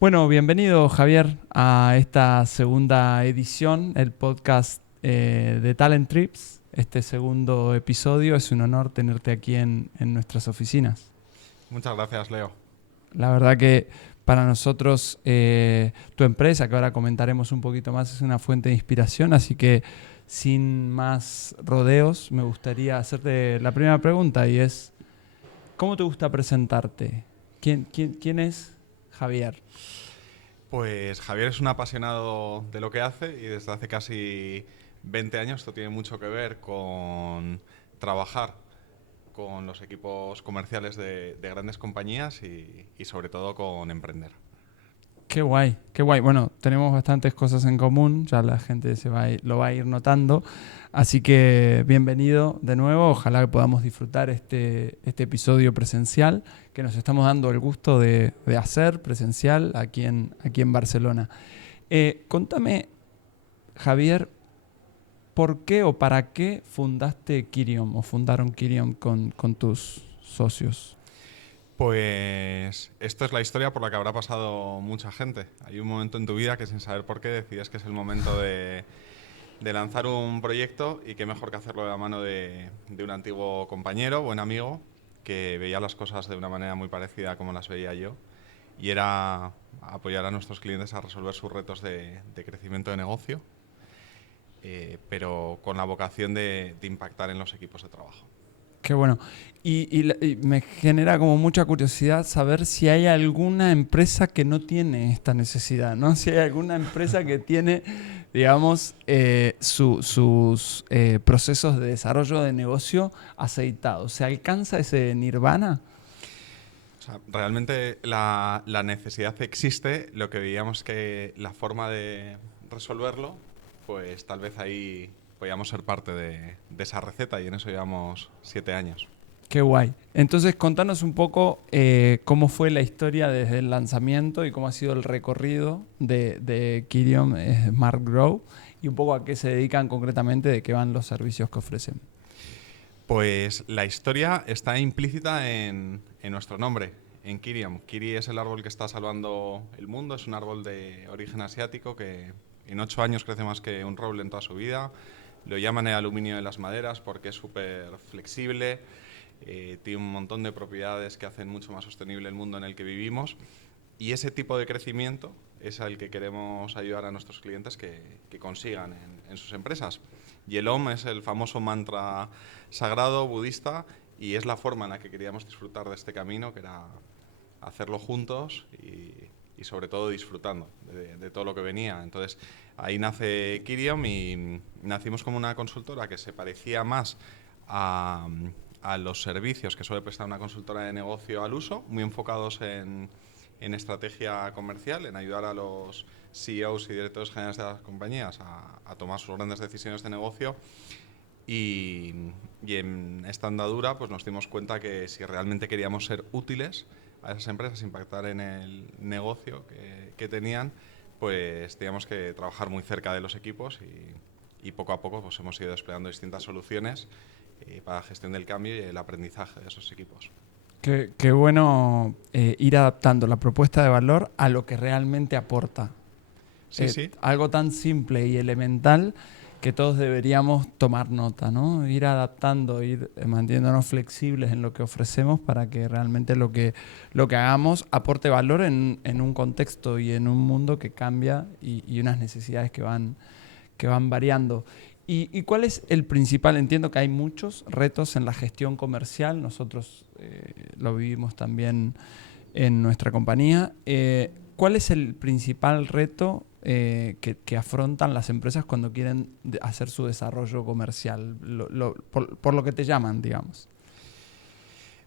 Bueno, bienvenido Javier a esta segunda edición, el podcast de Talent Trips. Este segundo episodio, es un honor tenerte aquí en nuestras oficinas. Muchas gracias, Leo. La verdad que para nosotros tu empresa, que ahora comentaremos un poquito más, es una fuente de inspiración, así que sin más rodeos me gustaría hacerte la primera pregunta y es, ¿cómo te gusta presentarte? ¿Quién es Javier? Pues Javier es un apasionado de lo que hace y desde hace casi 20 años esto tiene mucho que ver con trabajar con los equipos comerciales de grandes compañías y sobre todo con emprender. Qué guay, qué guay. Bueno, tenemos bastantes cosas en común, ya la gente lo va a ir notando. Así que bienvenido de nuevo, ojalá que podamos disfrutar este episodio presencial que nos estamos dando el gusto de hacer presencial aquí en Barcelona. Contame, Javier, ¿por qué o para qué fundaste Kiriom o fundaron Kiriom con tus socios? Pues esto es la historia por la que habrá pasado mucha gente. Hay un momento en tu vida que sin saber por qué decides que es el momento de lanzar un proyecto y qué mejor que hacerlo de la mano de un antiguo compañero, buen amigo, que veía las cosas de una manera muy parecida a como las veía yo y era apoyar a nuestros clientes a resolver sus retos de crecimiento de negocio, pero con la vocación de impactar en los equipos de trabajo. Qué bueno. Y me genera como mucha curiosidad saber si hay alguna empresa que no tiene esta necesidad, ¿no? Si hay alguna empresa que tiene, digamos, sus procesos de desarrollo de negocio aceitados. ¿Se alcanza ese nirvana? O sea, realmente la necesidad existe, lo que veíamos que la forma de resolverlo, pues tal vez ahí podíamos ser parte de esa receta y en eso llevamos 7 años. Qué guay. Entonces, contanos un poco cómo fue la historia desde el lanzamiento y cómo ha sido el recorrido de Kiriom Smart Grow y un poco a qué se dedican concretamente, de qué van los servicios que ofrecen. Pues la historia está implícita en nuestro nombre, en Kiriom. Kiri es el árbol que está salvando el mundo, es un árbol de origen asiático que en 8 años crece más que un roble en toda su vida. Lo llaman el aluminio de las maderas porque es súper flexible, tiene un montón de propiedades que hacen mucho más sostenible el mundo en el que vivimos y ese tipo de crecimiento es al que queremos ayudar a nuestros clientes que consigan en sus empresas. Y el OM es el famoso mantra sagrado budista y es la forma en la que queríamos disfrutar de este camino, que era hacerlo juntos y sobre todo disfrutando de todo lo que venía. Entonces ahí nace Kiriom y nacimos como una consultora que se parecía más a los servicios que suele prestar una consultora de negocio al uso, muy enfocados en estrategia comercial, en ayudar a los CEOs y directores generales de las compañías a tomar sus grandes decisiones de negocio. Y en esta andadura pues nos dimos cuenta que si realmente queríamos ser útiles a esas empresas, impactar en el negocio que tenían, pues teníamos que trabajar muy cerca de los equipos y poco a poco pues hemos ido desplegando distintas soluciones para la gestión del cambio y el aprendizaje de esos equipos. Qué bueno ir adaptando la propuesta de valor a lo que realmente aporta. Sí, sí. Algo tan simple y elemental que todos deberíamos tomar nota, ¿no? Ir adaptando, ir manteniéndonos flexibles en lo que ofrecemos para que realmente lo que hagamos aporte valor en un contexto y en un mundo que cambia y unas necesidades que van variando. ¿Y cuál es el principal? Entiendo que hay muchos retos en la gestión comercial. Nosotros lo vivimos también en nuestra compañía. ¿Cuál es el principal reto que afrontan las empresas cuando quieren hacer su desarrollo comercial? Por lo que te llaman, digamos.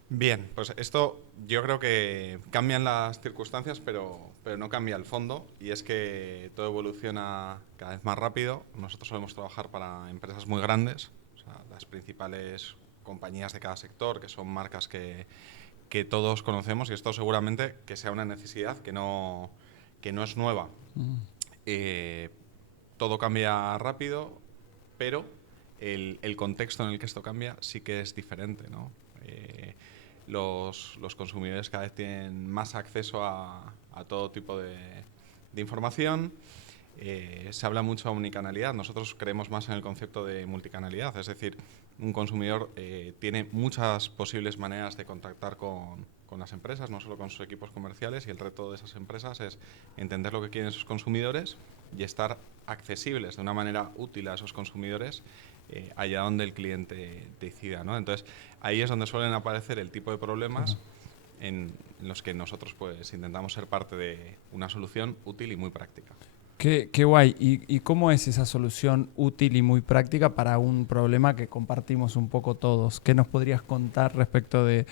Bien, pues esto yo creo que cambian las circunstancias, pero no cambia el fondo, y es que todo evoluciona cada vez más rápido. Nosotros solemos trabajar para empresas muy grandes, o sea, las principales compañías de cada sector, que son marcas que todos conocemos, y esto seguramente que sea una necesidad que no es nueva. todo cambia rápido, pero el contexto en el que esto cambia sí que es diferente, ¿no? Los consumidores cada vez tienen más acceso a todo tipo de información. Se habla mucho de omnicanalidad. Nosotros creemos más en el concepto de multicanalidad, es decir, un consumidor tiene muchas posibles maneras de contactar con las empresas, no solo con sus equipos comerciales, y el reto de esas empresas es entender lo que quieren sus consumidores y estar accesibles de una manera útil a esos consumidores allá donde el cliente decida, ¿no? Entonces, ahí es donde suelen aparecer el tipo de problemas en los que nosotros pues intentamos ser parte de una solución útil y muy práctica. Qué guay. ¿Y cómo es esa solución útil y muy práctica para un problema que compartimos un poco todos? ¿Qué nos podrías contar respecto de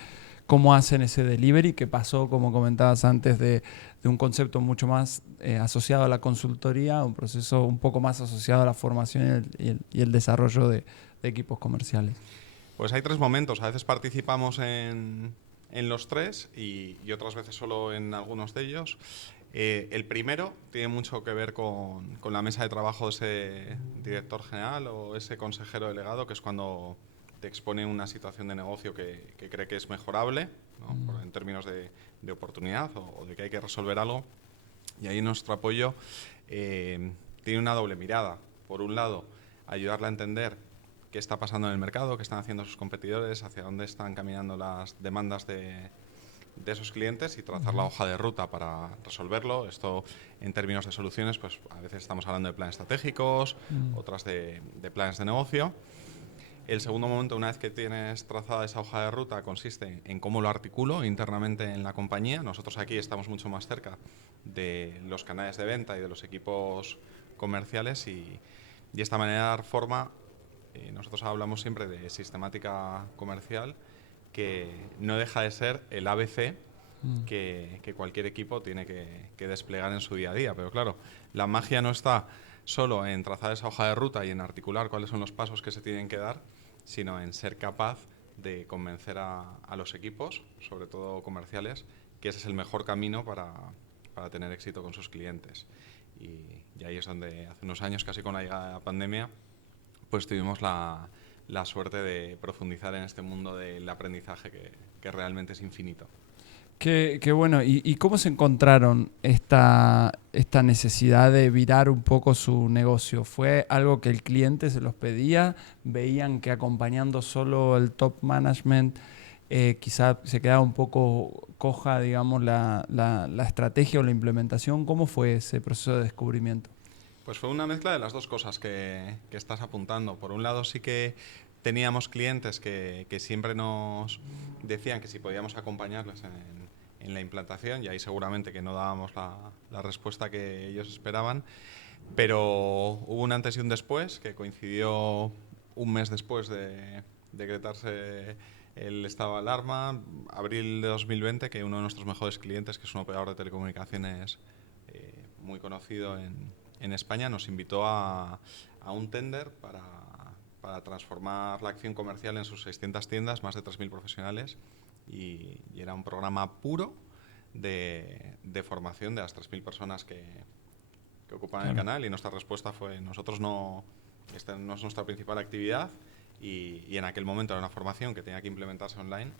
cómo hacen ese delivery que pasó, como comentabas antes, de un concepto mucho más asociado a la consultoría a un proceso un poco más asociado a la formación y el desarrollo de equipos comerciales? Pues hay 3 momentos. A veces participamos en los 3 y otras veces solo en algunos de ellos. El primero tiene mucho que ver con la mesa de trabajo de ese director general o ese consejero delegado, que es cuando te expone una situación de negocio que cree que es mejorable, ¿no? En términos de oportunidad o de que hay que resolver algo. Y ahí nuestro apoyo tiene una doble mirada. Por un lado, ayudarle a entender qué está pasando en el mercado, qué están haciendo sus competidores, hacia dónde están caminando las demandas de esos clientes y trazar la hoja de ruta para resolverlo. Esto en términos de soluciones, pues a veces estamos hablando de planes estratégicos, otras de planes de negocio. El segundo momento, una vez que tienes trazada esa hoja de ruta, consiste en cómo lo articulo internamente en la compañía. Nosotros aquí estamos mucho más cerca de los canales de venta y de los equipos comerciales y de esta manera dar forma. Nosotros hablamos siempre de sistemática comercial, que no deja de ser el ABC que cualquier equipo tiene que desplegar en su día a día. Pero claro, la magia no está solo en trazar esa hoja de ruta y en articular cuáles son los pasos que se tienen que dar, sino en ser capaz de convencer a los equipos, sobre todo comerciales, que ese es el mejor camino para tener éxito con sus clientes. Y ahí es donde hace unos años, casi con la llegada de la pandemia, pues tuvimos la suerte de profundizar en este mundo del aprendizaje que realmente es infinito. Qué bueno. ¿Y cómo se encontraron esta necesidad de virar un poco su negocio? ¿Fue algo que el cliente se los pedía? ¿Veían que acompañando solo el top management quizá se quedaba un poco coja, digamos, la estrategia o la implementación? ¿Cómo fue ese proceso de descubrimiento? Pues fue una mezcla de las dos cosas que estás apuntando. Por un lado sí que teníamos clientes que siempre nos decían que si podíamos acompañarles en la implantación, y ahí seguramente que no dábamos la respuesta que ellos esperaban, pero hubo un antes y un después, que coincidió un mes después de decretarse el estado de alarma, abril de 2020, que uno de nuestros mejores clientes, que es un operador de telecomunicaciones muy conocido en España, nos invitó a un tender para transformar la acción comercial en sus 600 tiendas, más de 3.000 profesionales, y era un programa puro de formación de las 3.000 personas que ocupan el canal, y nuestra respuesta fue: esta no es nuestra principal actividad, y en aquel momento era una formación que tenía que implementarse online,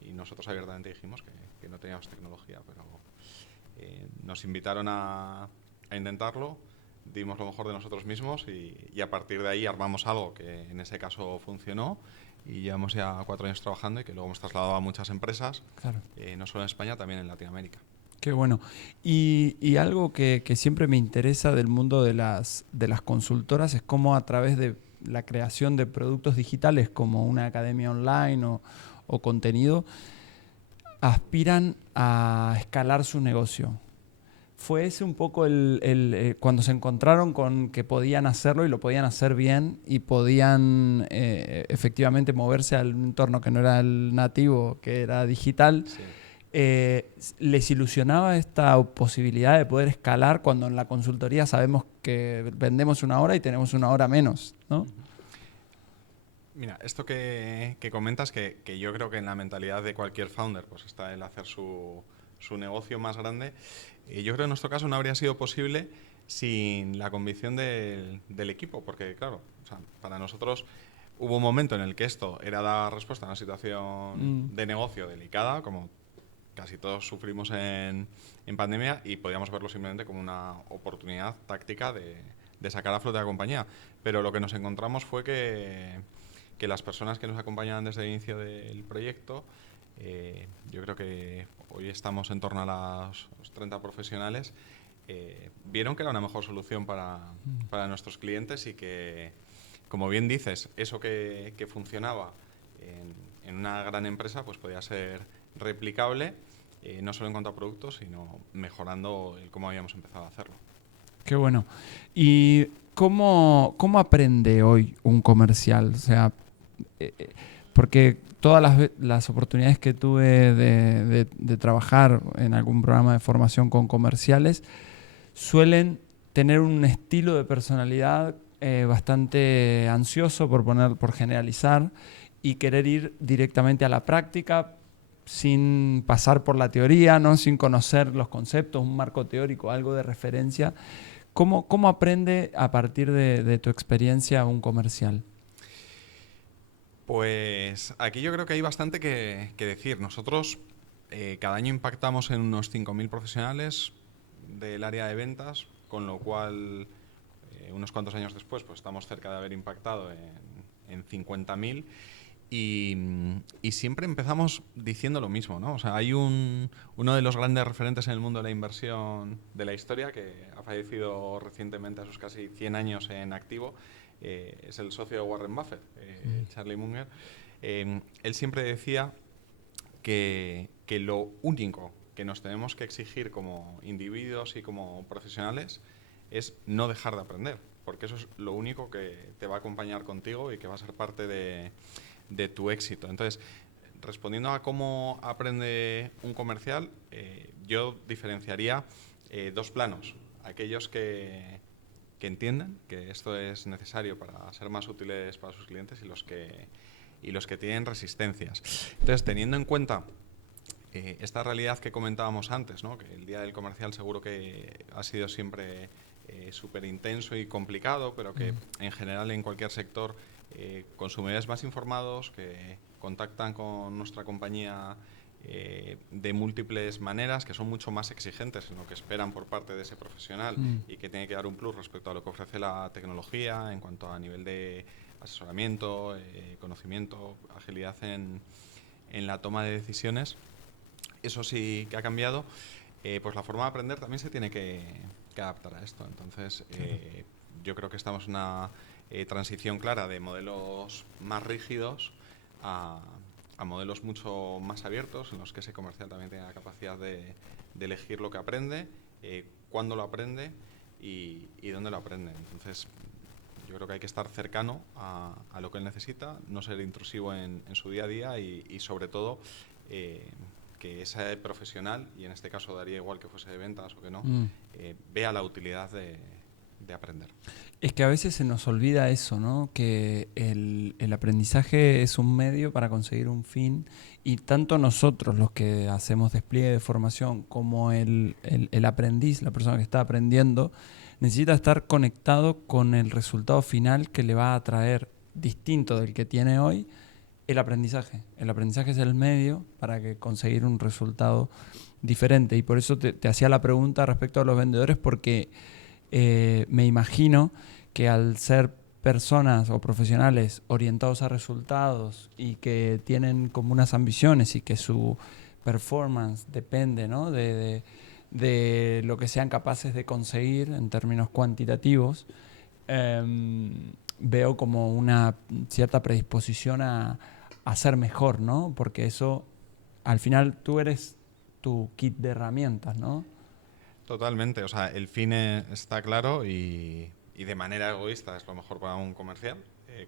y nosotros abiertamente dijimos que no teníamos tecnología, pero nos invitaron a intentarlo, dimos lo mejor de nosotros mismos y a partir de ahí armamos algo que en ese caso funcionó, y llevamos ya 4 años trabajando y que luego hemos trasladado a muchas empresas, Claro. no solo en España, también en Latinoamérica. Qué bueno. Y algo que siempre me interesa del mundo de las consultoras es cómo a través de la creación de productos digitales como una academia online o contenido, aspiran a escalar su negocio. Fue ese un poco cuando se encontraron con que podían hacerlo y lo podían hacer bien y podían efectivamente moverse al entorno que no era el nativo, que era digital. Sí. ¿Les ilusionaba esta posibilidad de poder escalar cuando en la consultoría sabemos que vendemos una hora y tenemos una hora menos, ¿no? Mira, esto que comentas, que yo creo que en la mentalidad de cualquier founder pues está el hacer su negocio más grande. Yo creo que en nuestro caso no habría sido posible sin la convicción del equipo, porque claro, o sea, para nosotros hubo un momento en el que esto era dar respuesta a una situación de negocio delicada, como casi todos sufrimos en pandemia, y podíamos verlo simplemente como una oportunidad táctica de sacar a flote la compañía. Pero lo que nos encontramos fue que las personas que nos acompañaban desde el inicio del proyecto, yo creo que hoy estamos en torno a los 30 profesionales, vieron que era una mejor solución para nuestros clientes y que, como bien dices, eso que funcionaba en una gran empresa pues podía ser replicable, no solo en cuanto a productos, sino mejorando el cómo habíamos empezado a hacerlo. Qué bueno. ¿Y cómo aprende hoy un comercial? O sea, porque todas las oportunidades que tuve de trabajar en algún programa de formación con comerciales suelen tener un estilo de personalidad bastante ansioso, por generalizar, y querer ir directamente a la práctica sin pasar por la teoría, ¿no? Sin conocer los conceptos, un marco teórico, algo de referencia. ¿Cómo aprende a partir de tu experiencia un comercial? Pues aquí yo creo que hay bastante que decir. Nosotros cada año impactamos en unos 5.000 profesionales del área de ventas, con lo cual unos cuantos años después pues estamos cerca de haber impactado en 50.000. Y siempre empezamos diciendo lo mismo, ¿no? O sea, hay uno de los grandes referentes en el mundo de la inversión de la historia, que ha fallecido recientemente a sus casi 100 años en activo, es el socio de Warren Buffett, Charlie Munger. Él siempre decía que lo único que nos tenemos que exigir como individuos y como profesionales es no dejar de aprender, porque eso es lo único que te va a acompañar contigo y que va a ser parte de tu éxito. Entonces, respondiendo a cómo aprende un comercial, yo diferenciaría dos planos. Aquellos que entienden que esto es necesario para ser más útiles para sus clientes, y los que tienen resistencias. Entonces, teniendo en cuenta esta realidad que comentábamos antes, ¿no? Que el día del comercial seguro que ha sido siempre súper intenso y complicado, pero que en general en cualquier sector consumidores más informados que contactan con nuestra compañía de múltiples maneras, que son mucho más exigentes en lo que esperan por parte de ese profesional y que tiene que dar un plus respecto a lo que ofrece la tecnología en cuanto a nivel de asesoramiento, conocimiento, agilidad en la toma de decisiones. Eso sí que ha cambiado. Pues la forma de aprender también se tiene que adaptar a esto. Entonces, yo creo que estamos en una transición clara de modelos más rígidos a modelos mucho más abiertos, en los que ese comercial también tiene la capacidad de elegir lo que aprende, cuándo lo aprende y dónde lo aprende. Entonces, yo creo que hay que estar cercano a lo que él necesita, no ser intrusivo en su día a día y sobre todo, que ese profesional, y en este caso daría igual que fuese de ventas o que no, vea la utilidad de aprender. Es que a veces se nos olvida eso, ¿no? Que el aprendizaje es un medio para conseguir un fin, y tanto nosotros, los que hacemos despliegue de formación, como el aprendiz, la persona que está aprendiendo, necesita estar conectado con el resultado final que le va a traer, distinto del que tiene hoy, el aprendizaje. El aprendizaje es el medio para conseguir un resultado diferente. Y por eso te hacía la pregunta respecto a los vendedores, porque me imagino que al ser personas o profesionales orientados a resultados y que tienen como unas ambiciones y que su performance depende, ¿no? de lo que sean capaces de conseguir en términos cuantitativos, veo como una cierta predisposición a ser mejor, ¿no? Porque eso, al final, tú eres tu kit de herramientas, ¿no? Totalmente, o sea, el fin está claro y de manera egoísta es lo mejor para un comercial,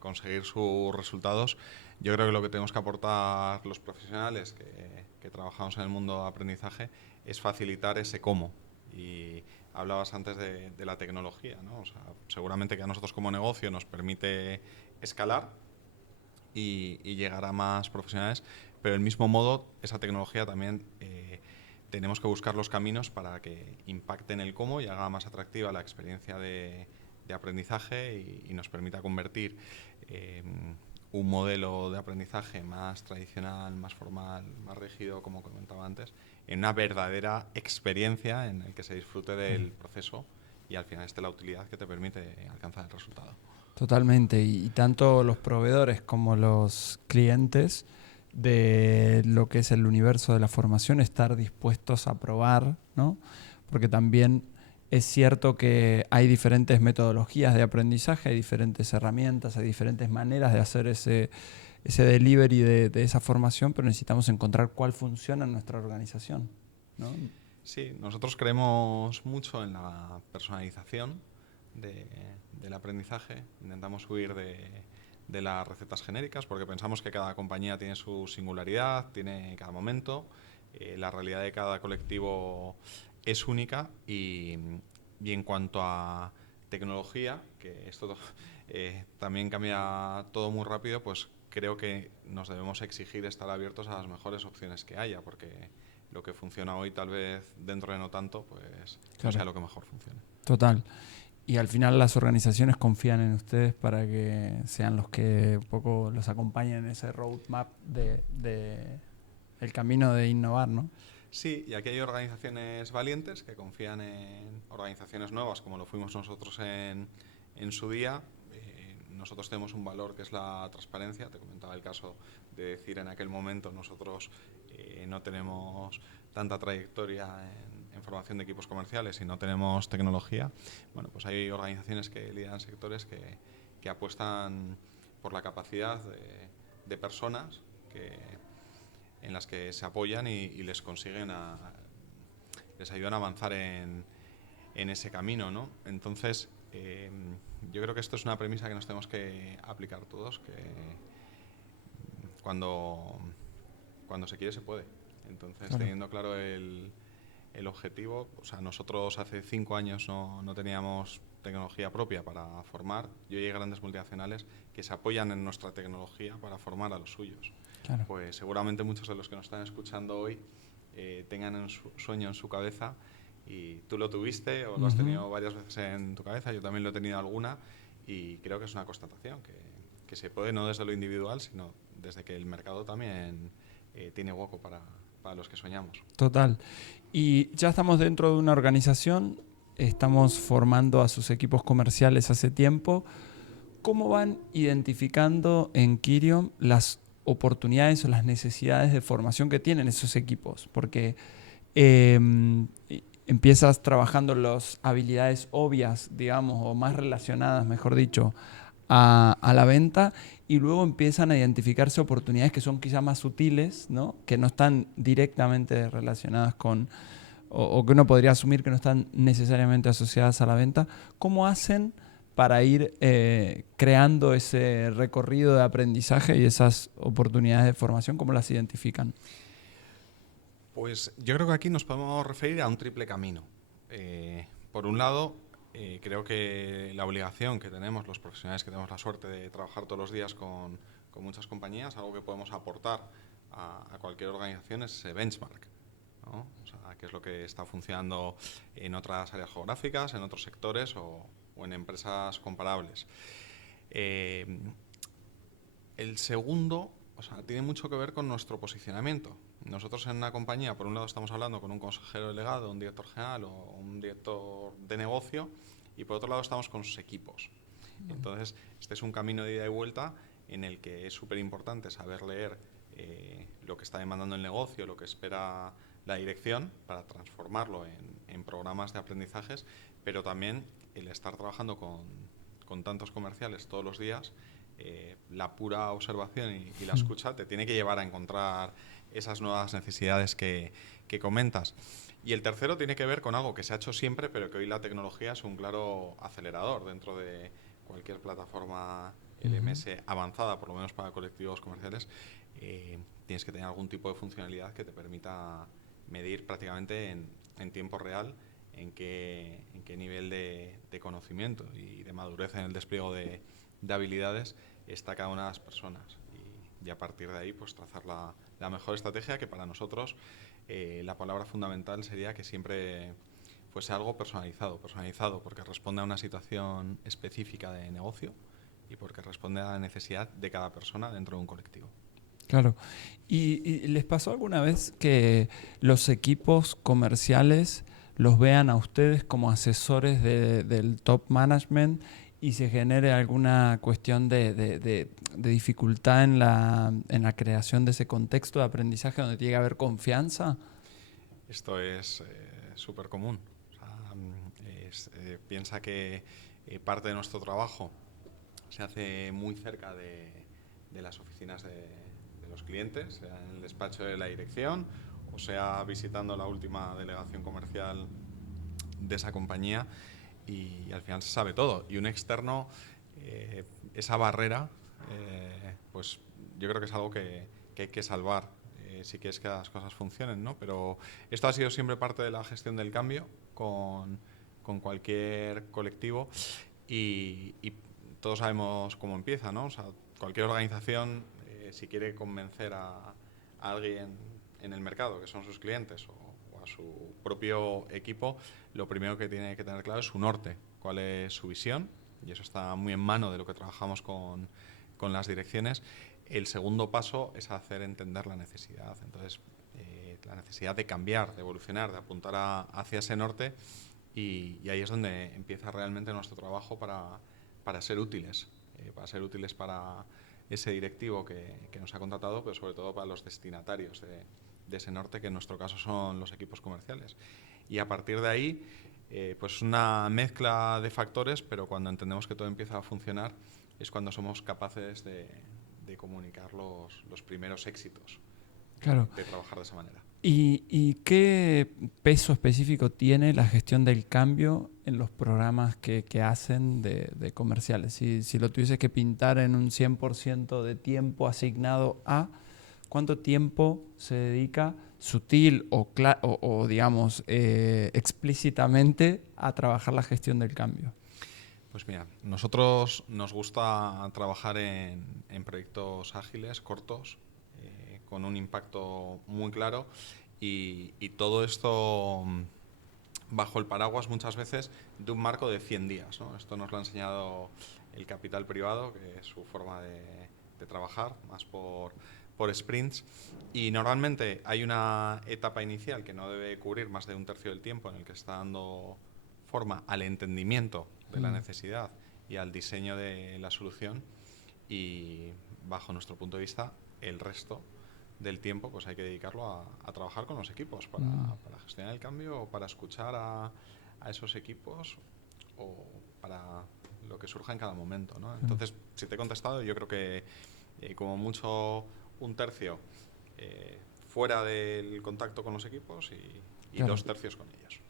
conseguir sus resultados. Yo creo que lo que tenemos que aportar los profesionales que trabajamos en el mundo de aprendizaje es facilitar ese cómo. Y hablabas antes de la tecnología, ¿no? O sea, seguramente que a nosotros como negocio nos permite escalar y llegar a más profesionales, pero del mismo modo esa tecnología también tenemos que buscar los caminos para que impacten el cómo y haga más atractiva la experiencia de aprendizaje y nos permita convertir un modelo de aprendizaje más tradicional, más formal, más rígido, como comentaba antes, en una verdadera experiencia en el que se disfrute del proceso y al final esté la utilidad que te permite alcanzar el resultado. Totalmente, y tanto los proveedores como los clientes de lo que es el universo de la formación estar dispuestos a probar, ¿no? Porque también es cierto que hay diferentes metodologías de aprendizaje, hay diferentes herramientas, hay diferentes maneras de hacer ese delivery de esa formación, pero necesitamos encontrar cuál funciona en nuestra organización, ¿no? Sí, nosotros creemos mucho en la personalización del aprendizaje. Intentamos huir de las recetas genéricas porque pensamos que cada compañía tiene su singularidad, tiene cada momento, la realidad de cada colectivo es única y en cuanto a tecnología, que esto también cambia todo muy rápido, pues creo que nos debemos exigir estar abiertos a las mejores opciones que haya, porque lo que funciona hoy tal vez dentro de no tanto, pues no sea lo que mejor funcione. Total. Y al final las organizaciones confían en ustedes para que sean los que un poco los acompañen en ese roadmap de el camino de innovar, ¿no? Sí, y aquí hay organizaciones valientes que confían en organizaciones nuevas, como lo fuimos nosotros en su día. Nosotros tenemos un valor que es la transparencia. Te comentaba el caso de decir en aquel momento nosotros no tenemos tanta trayectoria en formación de equipos comerciales y no tenemos tecnología. Bueno, pues hay organizaciones que lideran sectores que apuestan por la capacidad de personas en las que se apoyan y les consiguen les ayudan a avanzar en ese camino, ¿no? Entonces, yo creo que esto es una premisa que nos tenemos que aplicar todos, que cuando se quiere se puede. Entonces, claro, teniendo claro el objetivo, o sea, nosotros hace 5 años no teníamos tecnología propia para formar, y hoy hay grandes multinacionales que se apoyan en nuestra tecnología para formar a los suyos. Claro. Pues seguramente muchos de los que nos están escuchando hoy tengan un sueño en su cabeza, y tú lo tuviste o lo has tenido varias veces en tu cabeza, yo también lo he tenido alguna, y creo que es una constatación que se puede, no desde lo individual, sino desde que el mercado también tiene hueco para los que soñamos. Total. Y ya estamos dentro de una organización, estamos formando a sus equipos comerciales hace tiempo. ¿Cómo van identificando en Quirium las oportunidades o las necesidades de formación que tienen esos equipos? Porque empiezas trabajando las habilidades obvias, digamos, o más relacionadas, mejor dicho, a la venta, y luego empiezan a identificarse oportunidades que son quizás más sutiles, ¿no? Que no están directamente relacionadas con, o que uno podría asumir que no están necesariamente asociadas a la venta. ¿Cómo hacen para ir creando ese recorrido de aprendizaje y esas oportunidades de formación? ¿Cómo las identifican? Pues yo creo que aquí nos podemos referir a un triple camino. Por un lado, creo que la obligación que tenemos los profesionales que tenemos la suerte de trabajar todos los días con muchas compañías, algo que podemos aportar a cualquier organización, es ese benchmark, ¿no? O sea, qué es lo que está funcionando en otras áreas geográficas, en otros sectores o en empresas comparables. El segundo, o sea, tiene mucho que ver con nuestro posicionamiento. Nosotros en una compañía, por un lado estamos hablando con un consejero delegado, un director general o un director de negocio, y por otro lado estamos con sus equipos. Entonces, este es un camino de ida y vuelta en el que es súper importante saber leer lo que está demandando el negocio, lo que espera la dirección, para transformarlo en programas de aprendizajes, pero también el estar trabajando con tantos comerciales todos los días, la pura observación y la escucha te tiene que llevar a encontrar esas nuevas necesidades que comentas. Y el tercero tiene que ver con algo que se ha hecho siempre, pero que hoy la tecnología es un claro acelerador dentro de cualquier plataforma LMS avanzada, por lo menos para colectivos comerciales. Tienes que tener algún tipo de funcionalidad que te permita medir prácticamente en tiempo real en qué nivel de conocimiento y de madurez en el despliegue de habilidades está cada una de las personas, y a partir de ahí pues trazar la la mejor estrategia, que para nosotros la palabra fundamental sería que siempre fuese algo personalizado porque responde a una situación específica de negocio y porque responde a la necesidad de cada persona dentro de un colectivo. Claro. ¿Y les pasó alguna vez que los equipos comerciales los vean a ustedes como asesores del top management y se genere alguna cuestión de dificultad en la creación de ese contexto de aprendizaje donde tiene que haber confianza? Esto es súper común. O sea, piensa que parte de nuestro trabajo se hace muy cerca de las oficinas de los clientes, sea en el despacho de la dirección o sea visitando la última delegación comercial de esa compañía, y al final se sabe todo. Y un externo, esa barrera, pues yo creo que es algo que hay que salvar si quieres que las cosas funcionen, ¿no? Pero esto ha sido siempre parte de la gestión del cambio con cualquier colectivo y todos sabemos cómo empieza, ¿no? O sea, cualquier organización, si quiere convencer a alguien en el mercado, que son sus clientes, o a su propio equipo, lo primero que tiene que tener claro es su norte, cuál es su visión, y eso está muy en mano de lo que trabajamos con las direcciones. El segundo paso es hacer entender la necesidad. Entonces, la necesidad de cambiar, de evolucionar, de apuntar hacia ese norte, y ahí es donde empieza realmente nuestro trabajo para ser útiles, para ese directivo que nos ha contratado, pero sobre todo para los destinatarios de ese norte, que en nuestro caso son los equipos comerciales. Y a partir de ahí, pues una mezcla de factores, pero cuando entendemos que todo empieza a funcionar es cuando somos capaces de comunicar los primeros éxitos, Claro. de trabajar de esa manera. ¿Y qué peso específico tiene la gestión del cambio en los programas que hacen de comerciales? Si lo tuviese que pintar en un 100% de tiempo asignado a, ¿cuánto tiempo se dedica sutil o digamos, explícitamente a trabajar la gestión del cambio? Pues mira, nosotros nos gusta trabajar en proyectos ágiles, cortos, con un impacto muy claro, y todo esto bajo el paraguas muchas veces de un marco de 100 días, ¿no? Esto nos lo ha enseñado el capital privado, que es su forma de trabajar, más por sprints, y normalmente hay una etapa inicial que no debe cubrir más de un tercio del tiempo, en el que está dando forma al entendimiento de la necesidad y al diseño de la solución, y bajo nuestro punto de vista el resto del tiempo pues hay que dedicarlo a trabajar con los equipos para gestionar el cambio, o para escuchar a esos equipos, o para lo que surja en cada momento, ¿no? Entonces, si te he contestado, yo creo que como mucho un tercio fuera del contacto con los equipos y Claro. 2 tercios con ellos.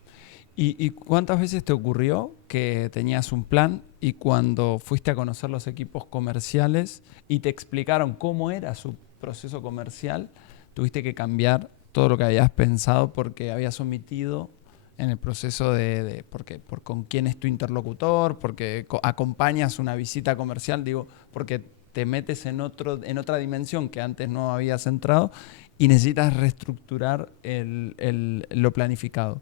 ¿Y cuántas veces te ocurrió que tenías un plan y cuando fuiste a conocer los equipos comerciales y te explicaron cómo era su proceso comercial, tuviste que cambiar todo lo que habías pensado porque habías omitido en el proceso por con quién es tu interlocutor, porque acompañas una visita comercial, digo, porque te metes en otra dimensión que antes no habías entrado y necesitas reestructurar lo planificado?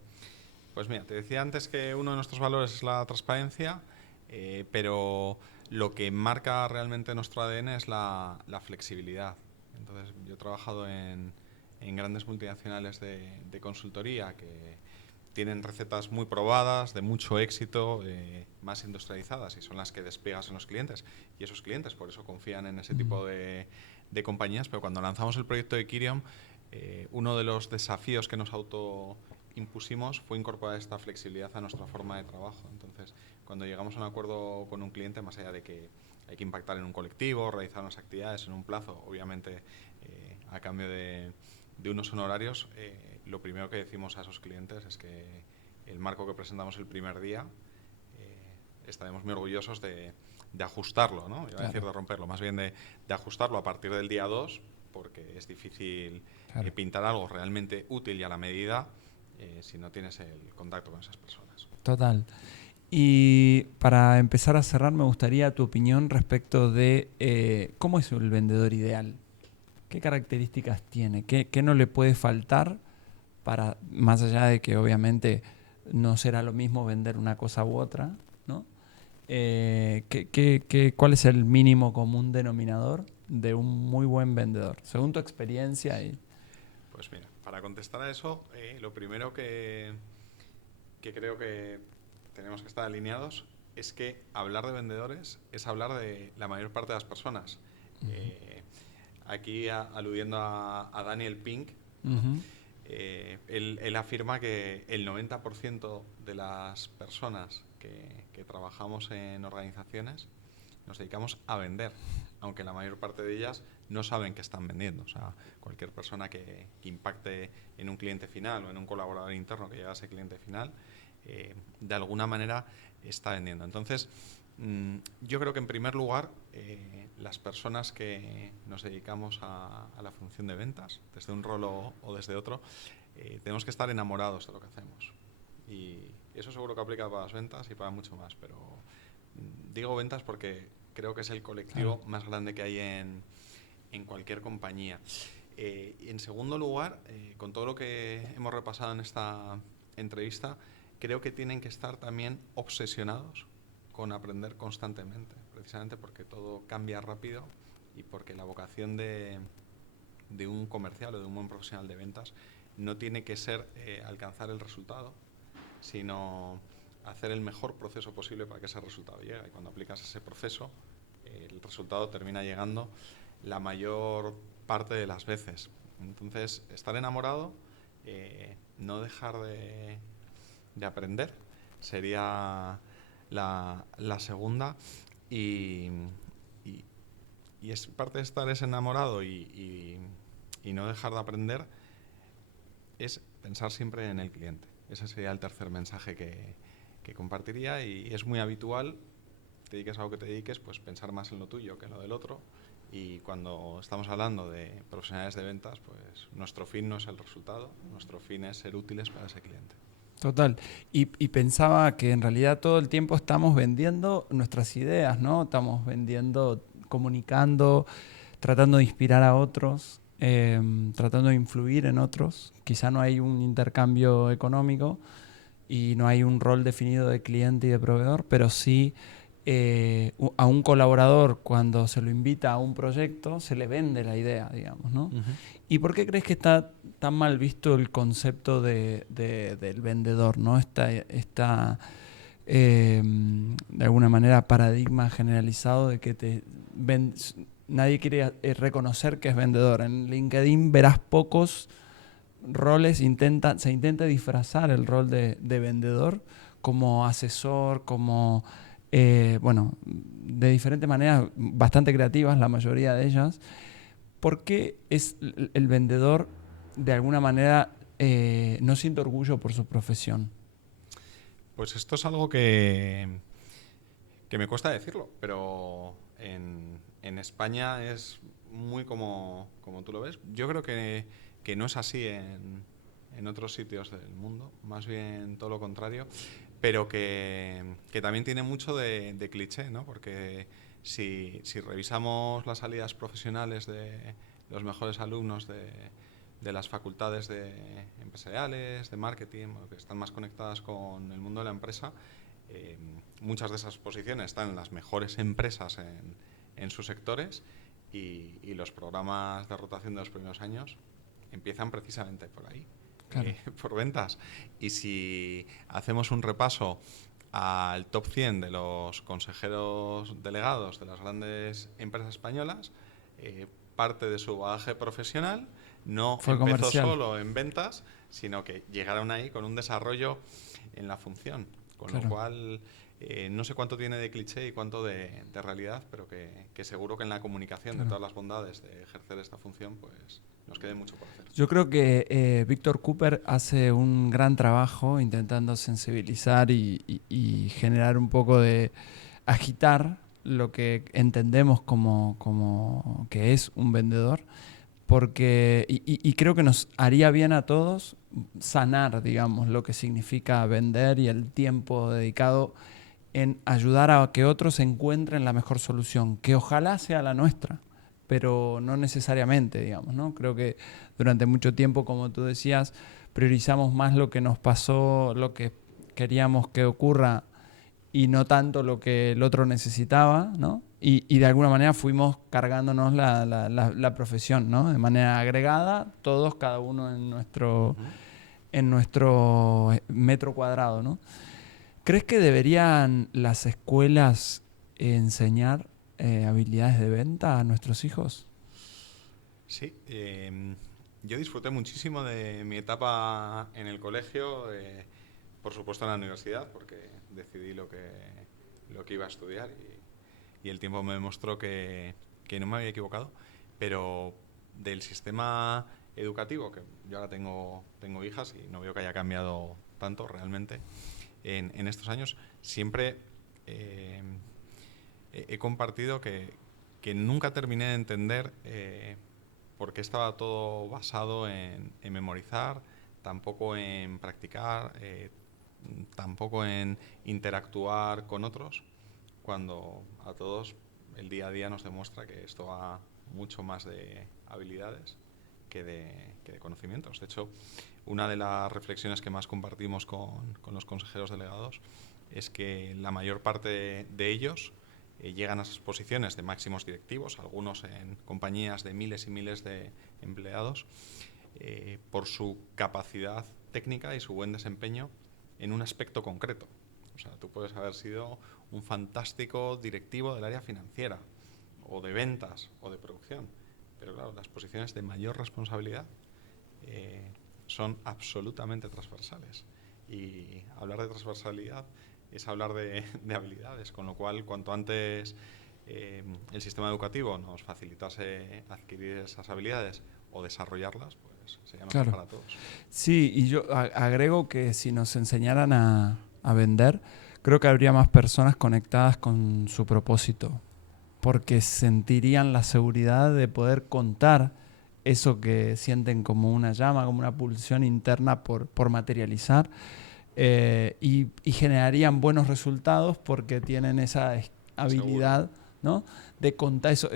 Pues mira, te decía antes que uno de nuestros valores es la transparencia, pero lo que marca realmente nuestro ADN es la flexibilidad. Entonces, yo he trabajado en grandes multinacionales de consultoría que tienen recetas muy probadas, de mucho éxito, más industrializadas, y son las que despegas en los clientes. Y esos clientes por eso confían en ese tipo de compañías. Pero cuando lanzamos el proyecto de Kiriom, uno de los desafíos que nos impusimos fue incorporar esta flexibilidad a nuestra forma de trabajo. Entonces, cuando llegamos a un acuerdo con un cliente, más allá de que hay que impactar en un colectivo, realizar unas actividades en un plazo, obviamente a cambio de unos honorarios, lo primero que decimos a esos clientes es que el marco que presentamos el primer día estaremos muy orgullosos de ajustarlo, ¿no? Iba a decir de romperlo, más bien de ajustarlo a partir del día 2, porque es difícil pintar algo realmente útil y a la medida si no tienes el contacto con esas personas. Total. Y para empezar a cerrar, me gustaría tu opinión respecto de cómo es el vendedor ideal. ¿Qué características tiene? ¿Qué no le puede faltar para, más allá de que obviamente no será lo mismo vender una cosa u otra, ¿no? ¿Cuál es el mínimo común denominador de un muy buen vendedor? Según tu experiencia. Pues mira, para contestar a eso, lo primero que creo que tenemos que estar alineados es que hablar de vendedores es hablar de la mayor parte de las personas. Aquí aludiendo a Daniel Pink, Uh-huh. él afirma que el 90% de las personas que trabajamos en organizaciones nos dedicamos a vender, aunque la mayor parte de ellas no saben que están vendiendo. O sea, cualquier persona que impacte en un cliente final o en un colaborador interno que llega a ese cliente final, de alguna manera está vendiendo. Entonces, yo creo que en primer lugar, las personas que nos dedicamos a la función de ventas, desde un rol o desde otro, tenemos que estar enamorados de lo que hacemos. Y eso seguro que aplica para las ventas y para mucho más, pero digo ventas porque creo que es el colectivo más grande que hay en cualquier compañía. Y en segundo lugar, con todo lo que hemos repasado en esta entrevista, creo que tienen que estar también obsesionados con aprender constantemente, precisamente porque todo cambia rápido y porque la vocación de un comercial o de un buen profesional de ventas no tiene que ser alcanzar el resultado, sino hacer el mejor proceso posible para que ese resultado llegue. Y cuando aplicas ese proceso, el resultado termina llegando la mayor parte de las veces. Entonces, estar enamorado, no dejar de aprender, sería la segunda. Y es parte de estar enamorado y no dejar de aprender, es pensar siempre en el cliente. Ese sería el tercer mensaje que compartiría, y es muy habitual, te dediques a algo que te dediques, pues pensar más en lo tuyo que en lo del otro. Y cuando estamos hablando de profesionales de ventas, pues nuestro fin no es el resultado, nuestro fin es ser útiles para ese cliente. Total. Y pensaba que en realidad todo el tiempo estamos vendiendo nuestras ideas, ¿no? Estamos vendiendo, comunicando, tratando de inspirar a otros, tratando de influir en otros. Quizá no hay un intercambio económico y no hay un rol definido de cliente y de proveedor, pero sí a un colaborador, cuando se lo invita a un proyecto, se le vende la idea, digamos, ¿no? Uh-huh. ¿Y por qué crees que está tan mal visto el concepto del vendedor, ¿no? Esta de alguna manera, paradigma generalizado de que nadie quiere reconocer que es vendedor. En LinkedIn verás pocos roles, se intenta disfrazar el rol de vendedor como asesor, como, de diferentes maneras, bastante creativas la mayoría de ellas. ¿Por qué es el vendedor, de alguna manera, no siente orgullo por su profesión? Pues esto es algo que me cuesta decirlo, pero en España es muy como tú lo ves. Yo creo que no es así en otros sitios del mundo, más bien todo lo contrario, pero que también tiene mucho de cliché, ¿no? Porque si revisamos las salidas profesionales de los mejores alumnos de las facultades empresariales, de marketing, que están más conectadas con el mundo de la empresa, muchas de esas posiciones están en las mejores empresas en sus sectores, y los programas de rotación de los primeros años empiezan precisamente por ahí, claro. Por ventas. Y si hacemos un repaso al top 100 de los consejeros delegados de las grandes empresas españolas, parte de su bagaje profesional no fue empezó comercial. solo en ventas, sino que llegaron ahí con un desarrollo en la función. Con claro. Lo cual, no sé cuánto tiene de cliché y cuánto de realidad, pero que seguro que en la comunicación claro. de todas las bondades de ejercer esta función, pues nos quede mucho por hacer. Yo creo que Víctor Cooper hace un gran trabajo intentando sensibilizar y generar un poco de agitar lo que entendemos como que es un vendedor, porque y creo que nos haría bien a todos sanar, digamos, lo que significa vender y el tiempo dedicado en ayudar a que otros encuentren la mejor solución, que ojalá sea la nuestra, pero no necesariamente, digamos, ¿no? Creo que durante mucho tiempo, como tú decías, priorizamos más lo que nos pasó, lo que queríamos que ocurra y no tanto lo que el otro necesitaba, ¿no? Y de alguna manera fuimos cargándonos la profesión, ¿no? De manera agregada, todos, cada uno en nuestro metro cuadrado, ¿no? ¿Crees que deberían las escuelas enseñar habilidades de venta a nuestros hijos? Sí, yo disfruté muchísimo de mi etapa en el colegio, por supuesto en la universidad, porque decidí lo que iba a estudiar y el tiempo me demostró que no me había equivocado, pero del sistema educativo, que yo ahora tengo hijas y no veo que haya cambiado tanto realmente en estos años, siempre he compartido que nunca terminé de entender por qué estaba todo basado en memorizar, tampoco en practicar, tampoco en interactuar con otros, cuando a todos el día a día nos demuestra que esto va mucho más de habilidades que de conocimientos. De hecho, una de las reflexiones que más compartimos con los consejeros delegados es que la mayor parte de ellos llegan a esas posiciones de máximos directivos, algunos en compañías de miles y miles de empleados, por su capacidad técnica y su buen desempeño en un aspecto concreto. O sea, tú puedes haber sido un fantástico directivo del área financiera, o de ventas, o de producción, pero claro, las posiciones de mayor responsabilidad son absolutamente transversales. Y hablar de transversalidad es hablar de habilidades, con lo cual cuanto antes el sistema educativo nos facilitase adquirir esas habilidades o desarrollarlas, pues sería mejor Claro. para todos. Sí, y yo agrego que si nos enseñaran a vender, creo que habría más personas conectadas con su propósito, porque sentirían la seguridad de poder contar eso que sienten como una llama, como una pulsión interna por materializar, y generarían buenos resultados porque tienen esa Seguro. habilidad, ¿no? De contar eso.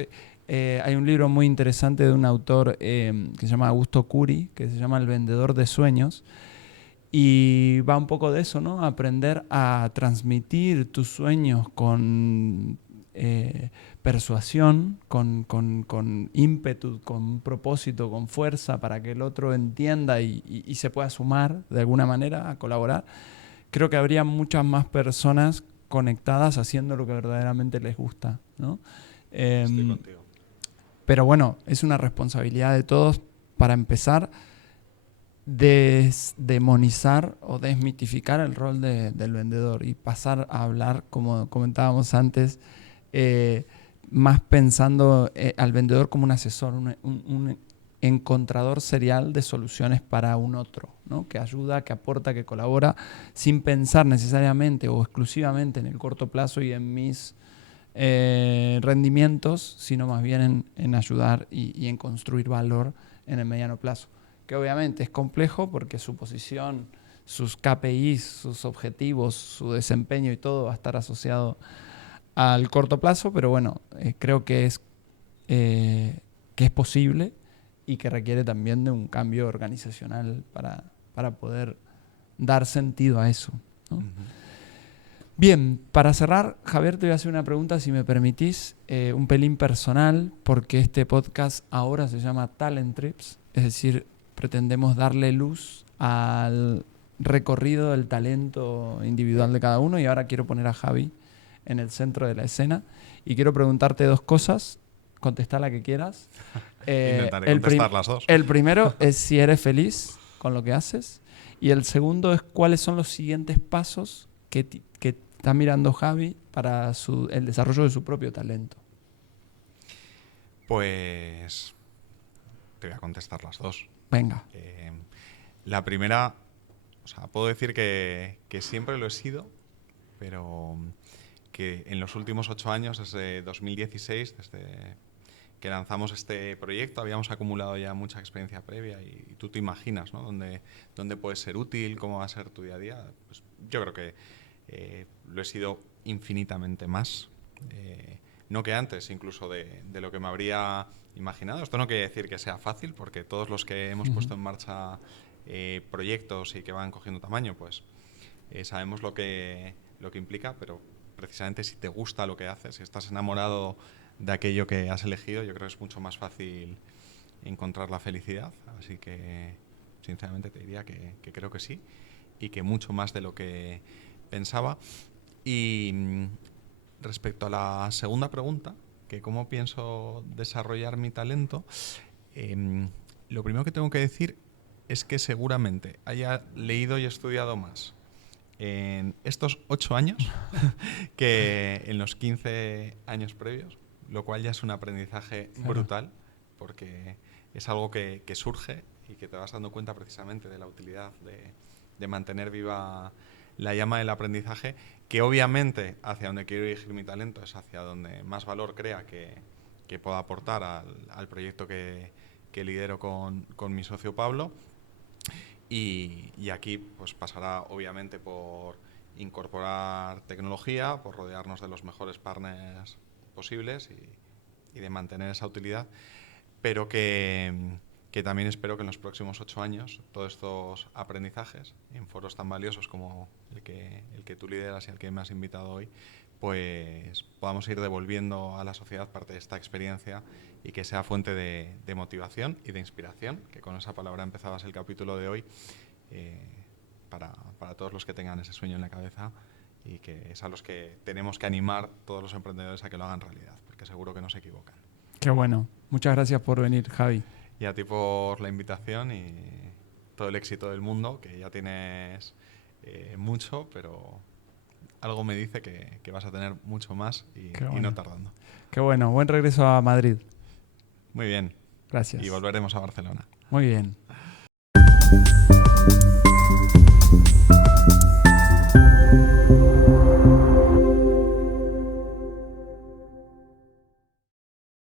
Hay un libro muy interesante de un autor que se llama Augusto Curi, que se llama El vendedor de sueños, y va un poco de eso, ¿no? Aprender a transmitir tus sueños con persuasión, con ímpetu, con propósito, con fuerza, para que el otro entienda y se pueda sumar de alguna manera a colaborar. Creo que habría muchas más personas conectadas haciendo lo que verdaderamente les gusta, ¿no? Estoy Eh, contigo. pero bueno, es una responsabilidad de todos, para empezar, desdemonizar o desmitificar el rol del vendedor y pasar a hablar, como comentábamos antes, eh, más pensando al vendedor como un asesor, un encontrador serial de soluciones para un otro, ¿no? Que ayuda, que aporta, que colabora, sin pensar necesariamente o exclusivamente en el corto plazo y en mis rendimientos, sino más bien en ayudar y en construir valor en el mediano plazo. Que obviamente es complejo porque su posición, sus KPIs, sus objetivos, su desempeño y todo va a estar asociado al corto plazo, pero bueno, creo que es posible y que requiere también de un cambio organizacional para poder dar sentido a eso, ¿no? Ujú. Bien, para cerrar, Javier, te voy a hacer una pregunta, si me permitís, un pelín personal, porque este podcast ahora se llama Talent Trips, es decir, pretendemos darle luz al recorrido del talento individual de cada uno, y ahora quiero poner a Javi en el centro de la escena y quiero preguntarte dos cosas, contesta la que quieras. Intentaré contestar las dos. El primero es si eres feliz con lo que haces, y el segundo es cuáles son los siguientes pasos que está mirando Javi para el desarrollo de su propio talento. Pues te voy a contestar las dos. Venga. La primera, o sea, puedo decir que siempre lo he sido, pero que en los últimos 8 años, desde 2016, desde que lanzamos este proyecto, habíamos acumulado ya mucha experiencia previa y tú te imaginas, ¿no? Dónde puedes ser útil, cómo va a ser tu día a día. Pues yo creo que lo he sido infinitamente más. no que antes, incluso de lo que me habría imaginado. Esto no quiere decir que sea fácil, porque todos los que hemos puesto en marcha proyectos y que van cogiendo tamaño, pues sabemos lo que implica, pero precisamente si te gusta lo que haces, si estás enamorado de aquello que has elegido, yo creo que es mucho más fácil encontrar la felicidad. Así que, sinceramente, te diría que creo que sí, y que mucho más de lo que pensaba. Y respecto a la segunda pregunta, que cómo pienso desarrollar mi talento, lo primero que tengo que decir es que seguramente haya leído y estudiado más en estos 8 años que en los 15 años previos, lo cual ya es un aprendizaje brutal, porque es algo que surge y que te vas dando cuenta precisamente de la utilidad de mantener viva la llama del aprendizaje, que obviamente hacia donde quiero dirigir mi talento es hacia donde más valor crea que pueda aportar al proyecto que lidero con mi socio Pablo. Y aquí pues pasará obviamente por incorporar tecnología, por rodearnos de los mejores partners posibles y de mantener esa utilidad, pero que también espero que en los próximos 8 años todos estos aprendizajes en foros tan valiosos como el que tú lideras y al que me has invitado hoy, pues podamos ir devolviendo a la sociedad parte de esta experiencia y que sea fuente de motivación y de inspiración, que con esa palabra empezabas el capítulo de hoy, para todos los que tengan ese sueño en la cabeza, y que es a los que tenemos que animar todos los emprendedores a que lo hagan realidad, porque seguro que no se equivocan. Qué bueno. Muchas gracias por venir, Javi. Y a ti por la invitación y todo el éxito del mundo, que ya tienes mucho, pero algo me dice que vas a tener mucho más y no tardando. Qué bueno. Buen regreso a Madrid. Muy bien. Gracias. Y volveremos a Barcelona. Muy bien.